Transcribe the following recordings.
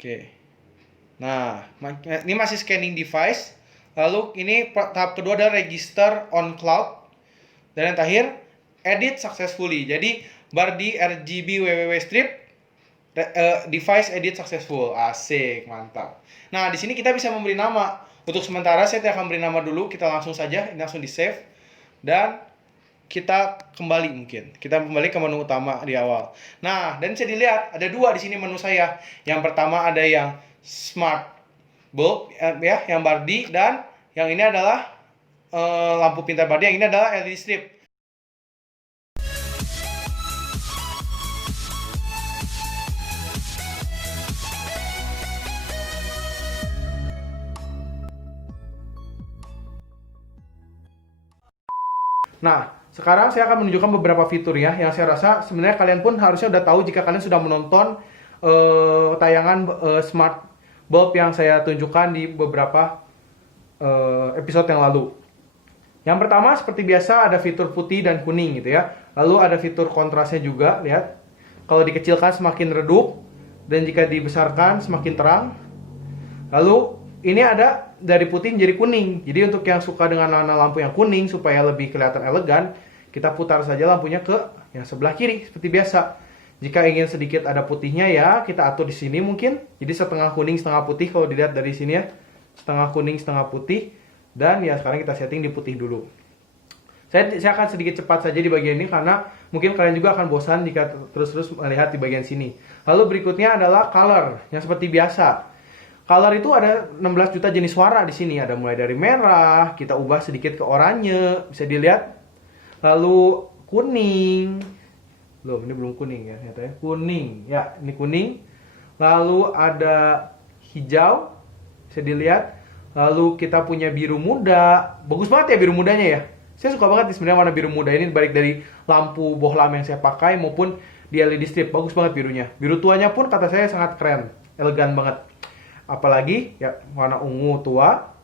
Oke. Nah, ini masih scanning device. Lalu ini tahap kedua adalah register on cloud. Dan yang terakhir, edit successfully. Jadi bar di RGB www strip device edit successful. Asik, mantap. Nah, di sini kita bisa memberi nama. Untuk sementara saya tidak akan beri nama dulu. Kita langsung saja, ini langsung di save. Dan kita kembali mungkin. Kita kembali ke menu utama di awal. Nah, dan bisa dilihat ada dua di sini menu saya. Yang pertama ada yang smart bulb ya, yang Bardi, dan yang ini adalah lampu pintar Bardi. Yang ini adalah LED strip. Nah, sekarang saya akan menunjukkan beberapa fitur ya, yang saya rasa sebenarnya kalian pun harusnya udah tahu jika kalian sudah menonton tayangan smart bulb yang saya tunjukkan di beberapa episode yang lalu. Yang pertama seperti biasa ada fitur putih dan kuning gitu ya. Lalu ada fitur kontrasnya juga, lihat. Kalau dikecilkan semakin redup dan jika dibesarkan semakin terang. Lalu ini ada dari putih menjadi kuning. Jadi untuk yang suka dengan warna lampu yang kuning supaya lebih kelihatan elegan, kita putar saja lampunya ke yang sebelah kiri seperti biasa. Jika ingin sedikit ada putihnya ya, kita atur di sini mungkin. Jadi setengah kuning, setengah putih kalau dilihat dari sini ya. Setengah kuning, setengah putih. Dan ya sekarang kita setting di putih dulu. Saya akan sedikit cepat saja di bagian ini karena mungkin kalian juga akan bosan jika terus-terus melihat di bagian sini. Lalu berikutnya adalah color yang seperti biasa. Color itu ada 16 juta jenis warna di sini. Ada mulai dari merah, kita ubah sedikit ke oranye, bisa dilihat. Lalu kuning. Loh, ini belum kuning ya, ternyata ya. Kuning. Ya, ini kuning. Lalu ada hijau, bisa dilihat. Lalu kita punya biru muda. Bagus banget ya biru mudanya ya. Saya suka banget sebenarnya warna biru muda ini, baik dari lampu bohlam yang saya pakai maupun di LED strip. Bagus banget birunya. Biru tuanya pun kata saya sangat keren, elegan banget. Apalagi ya warna ungu tua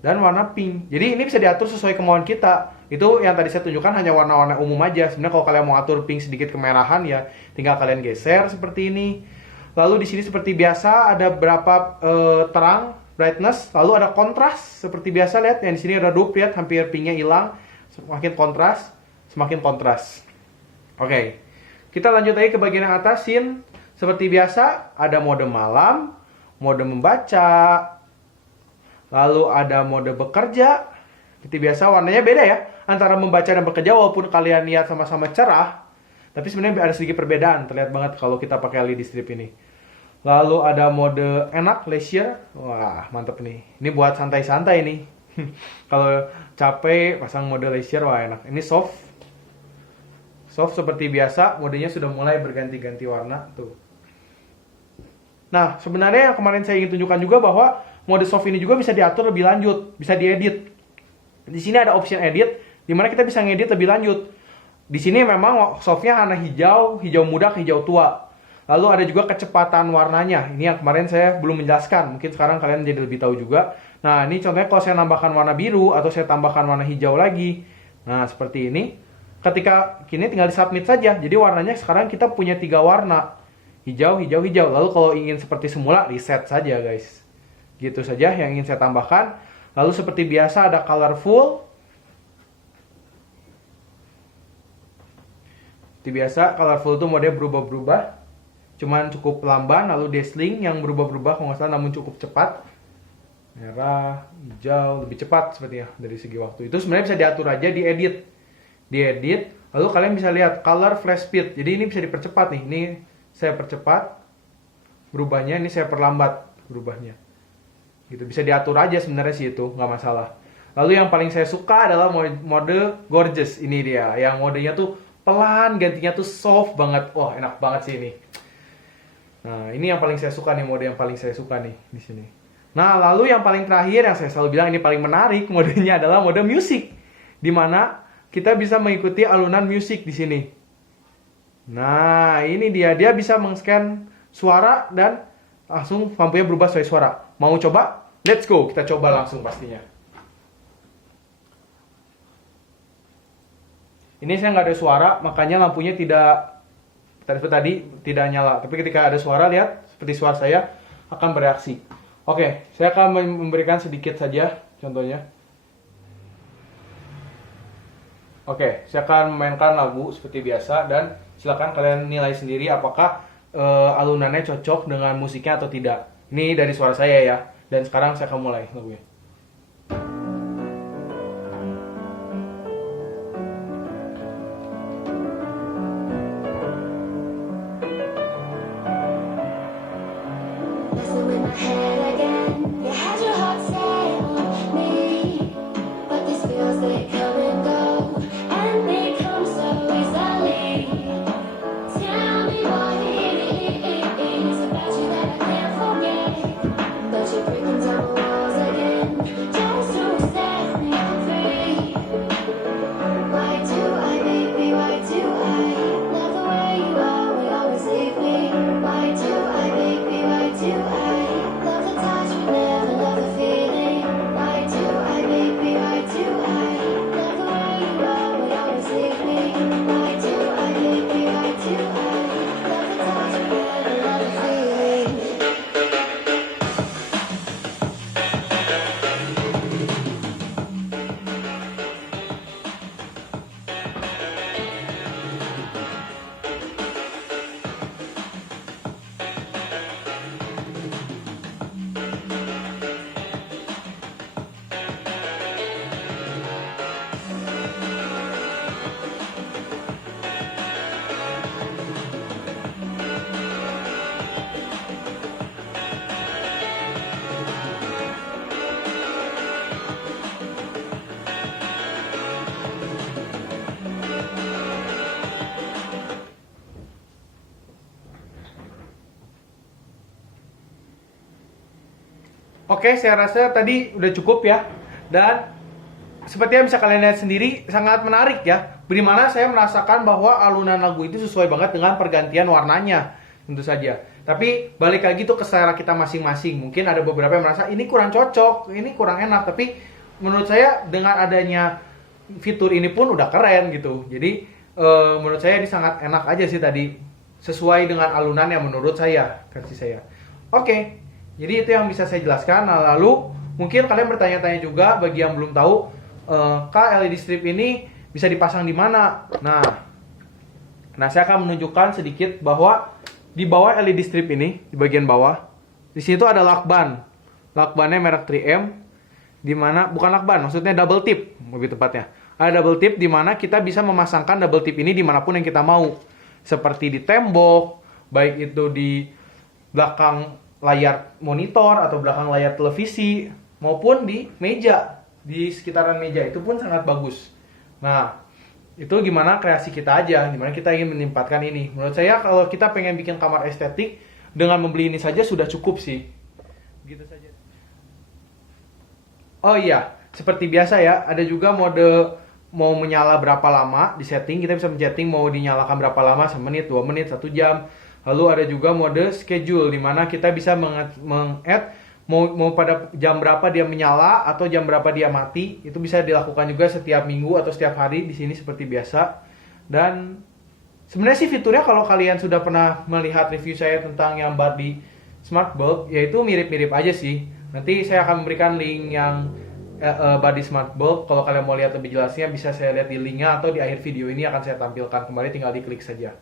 dan warna pink. Jadi ini bisa diatur sesuai kemauan kita. Itu yang tadi saya tunjukkan hanya warna-warna umum aja. Sebenarnya kalau kalian mau atur pink sedikit kemerahan ya tinggal kalian geser seperti ini. Lalu di sini seperti biasa ada berapa terang, brightness, lalu ada kontras seperti biasa, lihat yang di sini ada redup, lihat hampir pinknya hilang. Semakin kontras, semakin kontras. Oke. Kita lanjut lagi ke bagian yang atas, scene. Seperti biasa ada mode malam, mode membaca, lalu ada mode bekerja. Seperti biasa warnanya beda ya antara membaca dan bekerja, walaupun kalian lihat sama-sama cerah, tapi sebenarnya ada sedikit perbedaan, terlihat banget kalau kita pakai LED strip ini. Lalu ada mode enak, leisure. Wah, mantep nih. Ini buat santai-santai nih. Kalau capek pasang mode leisure, wah enak. Ini soft. Soft seperti biasa, modenya sudah mulai berganti-ganti warna tuh. Nah, sebenarnya yang kemarin saya ingin tunjukkan juga bahwa mode soft ini juga bisa diatur lebih lanjut, bisa diedit. Di sini ada option edit, di mana kita bisa ngedit lebih lanjut. Di sini memang softnya warna hijau, hijau muda, hijau tua. Lalu ada juga kecepatan warnanya. Ini yang kemarin saya belum menjelaskan. Mungkin sekarang kalian jadi lebih tahu juga. Nah, ini contohnya kalau saya nambahkan warna biru atau saya tambahkan warna hijau lagi. Nah, seperti ini. Ketika kini tinggal di submit saja. Jadi warnanya sekarang kita punya 3 warna. Hijau, hijau, hijau. Lalu kalau ingin seperti semula, reset saja guys. Gitu saja yang ingin saya tambahkan. Lalu seperti biasa ada colorful. Seperti biasa, colorful itu mode berubah-berubah. Cuman cukup lamban. Lalu dazzling yang berubah-berubah kalau nggak salah namun cukup cepat. Merah, hijau, lebih cepat sepertinya dari segi waktu. Itu sebenarnya bisa diatur aja di edit. Diedit, lalu kalian bisa lihat color flash speed. Jadi ini bisa dipercepat nih. Ini saya percepat berubahnya, ini saya perlambat berubahnya. Gitu, bisa diatur aja sebenarnya sih itu, nggak masalah. Lalu yang paling saya suka adalah mode gorgeous. Ini dia, yang modenya tuh pelan, gantinya tuh soft banget. Wah, enak banget sih ini. Nah, ini yang paling saya suka nih, mode yang paling saya suka nih di sini. Nah, lalu yang paling terakhir yang saya selalu bilang ini paling menarik, modenya adalah mode music, di mana kita bisa mengikuti alunan musik di sini. Nah, ini dia bisa meng-scan suara dan langsung lampunya berubah sesuai suara. Mau coba? Let's go, kita coba langsung pastinya. Ini saya nggak ada suara, makanya lampunya tidak tadi tidak nyala. Tapi ketika ada suara, lihat seperti suara saya, akan bereaksi. Oke, saya akan memberikan sedikit saja contohnya. Oke, saya akan memainkan lagu seperti biasa dan silakan kalian nilai sendiri apakah alunannya cocok dengan musiknya atau tidak. Ini dari suara saya ya. Dan sekarang saya akan mulai lagunya. Oke, saya rasa tadi udah cukup ya. Dan seperti yang bisa kalian lihat sendiri, sangat menarik ya. Dimana saya merasakan bahwa alunan lagu itu sesuai banget dengan pergantian warnanya, tentu saja. Tapi balik lagi tuh ke selera kita masing-masing. Mungkin ada beberapa yang merasa ini kurang cocok, ini kurang enak. Tapi menurut saya dengan adanya fitur ini pun udah keren gitu. Jadi menurut saya ini sangat enak aja sih tadi. Sesuai dengan alunan yang menurut saya, versi saya. Oke, jadi itu yang bisa saya jelaskan. Nah, lalu mungkin kalian bertanya-tanya juga bagi yang belum tahu, Kak, LED strip ini bisa dipasang di mana? Nah, saya akan menunjukkan sedikit bahwa di bawah LED strip ini, di bagian bawah, di situ ada lakban. Lakbannya merek 3M, di mana bukan lakban, maksudnya double tip, lebih tepatnya. Ada double tip di mana kita bisa memasangkan double tip ini dimanapun yang kita mau, seperti di tembok, baik itu di belakang layar monitor atau belakang layar televisi, maupun di meja, di sekitaran meja itu pun sangat bagus. Nah, itu gimana kreasi kita aja, gimana kita ingin menempatkan ini. Menurut saya kalau kita pengen bikin kamar estetik, dengan membeli ini saja sudah cukup sih. Gitu saja. Oh iya, seperti biasa ya, ada juga mode mau menyala berapa lama di setting. Kita bisa men-setting mau dinyalakan berapa lama, 1 menit, 2 menit, 1 jam. Lalu ada juga mode schedule, di mana kita bisa meng-add mau pada jam berapa dia menyala atau jam berapa dia mati. Itu bisa dilakukan juga setiap minggu atau setiap hari di sini seperti biasa. Dan sebenarnya sih fiturnya kalau kalian sudah pernah melihat review saya tentang yang Bardi Smart Bulb, yaitu mirip-mirip aja sih. Nanti saya akan memberikan link yang Bardi Smart Bulb. Kalau kalian mau lihat lebih jelasnya bisa saya lihat di linknya atau di akhir video ini akan saya tampilkan kembali, tinggal diklik saja.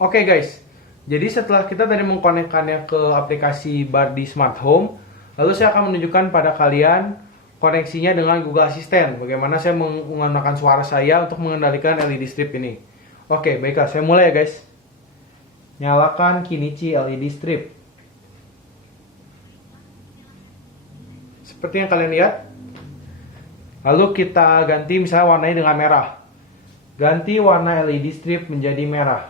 Oke guys, jadi setelah kita tadi mengkonekkannya ke aplikasi Bardi Smart Home, lalu saya akan menunjukkan pada kalian koneksinya dengan Google Assistant. Bagaimana saya menggunakan suara saya untuk mengendalikan LED strip ini. Oke, baiklah, saya mulai ya guys. Nyalakan Kinichi LED strip. Seperti yang kalian lihat. Lalu kita ganti misalnya warnanya dengan merah. Ganti warna LED strip menjadi merah.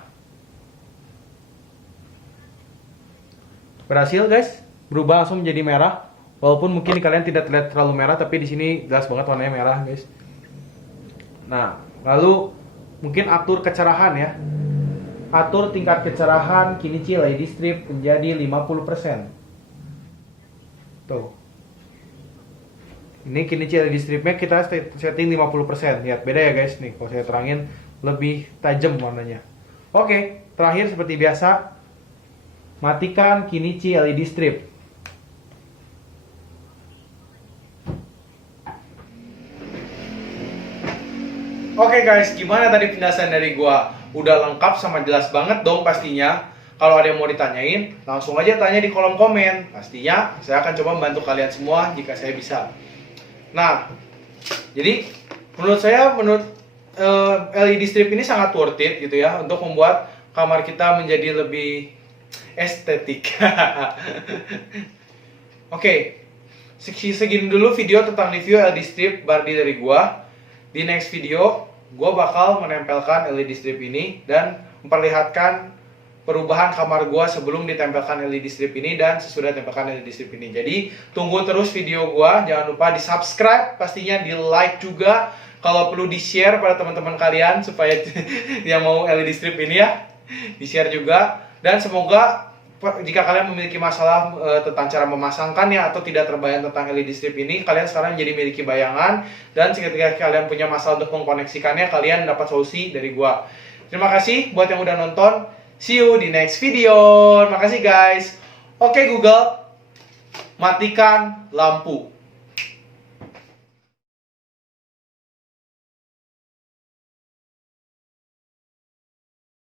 Berhasil guys, berubah langsung menjadi merah. Walaupun mungkin kalian tidak terlihat terlalu merah, tapi di sini jelas banget warnanya merah guys. Nah, lalu mungkin atur kecerahan ya. Atur tingkat kecerahan Kinichi LED strip menjadi 50%. Tuh. Ini Kinichi LED stripnya kita setting 50%. Lihat beda ya guys nih. Kalau saya terangin lebih tajam warnanya. Oke, terakhir seperti biasa matikan Kinichi LED strip. Oke guys, gimana tadi penjelasan dari gua? Udah lengkap sama jelas banget dong pastinya. Kalau ada yang mau ditanyain, langsung aja tanya di kolom komen. Pastinya saya akan coba membantu kalian semua jika saya bisa. Nah, jadi menurut LED strip ini sangat worth it gitu ya untuk membuat kamar kita menjadi lebih estetik. Oke, segini dulu video tentang review LED strip Bardi dari gua. Di next video, gua bakal menempelkan LED strip ini dan memperlihatkan perubahan kamar gua sebelum ditempelkan LED strip ini dan sesudah ditempelkan LED strip ini. Jadi tunggu terus video gua, jangan lupa di subscribe, pastinya di like juga, kalau perlu di share pada teman-teman kalian supaya yang mau LED strip ini ya di share juga. Dan semoga jika kalian memiliki masalah tentang cara memasangkannya atau tidak terbayang tentang LED strip ini, kalian sekarang jadi memiliki bayangan, dan ketika kalian punya masalah untuk mengkoneksikannya, kalian dapat solusi dari gua. Terima kasih buat yang udah nonton. See you di next video. Terima kasih guys. Oke Google, matikan lampu.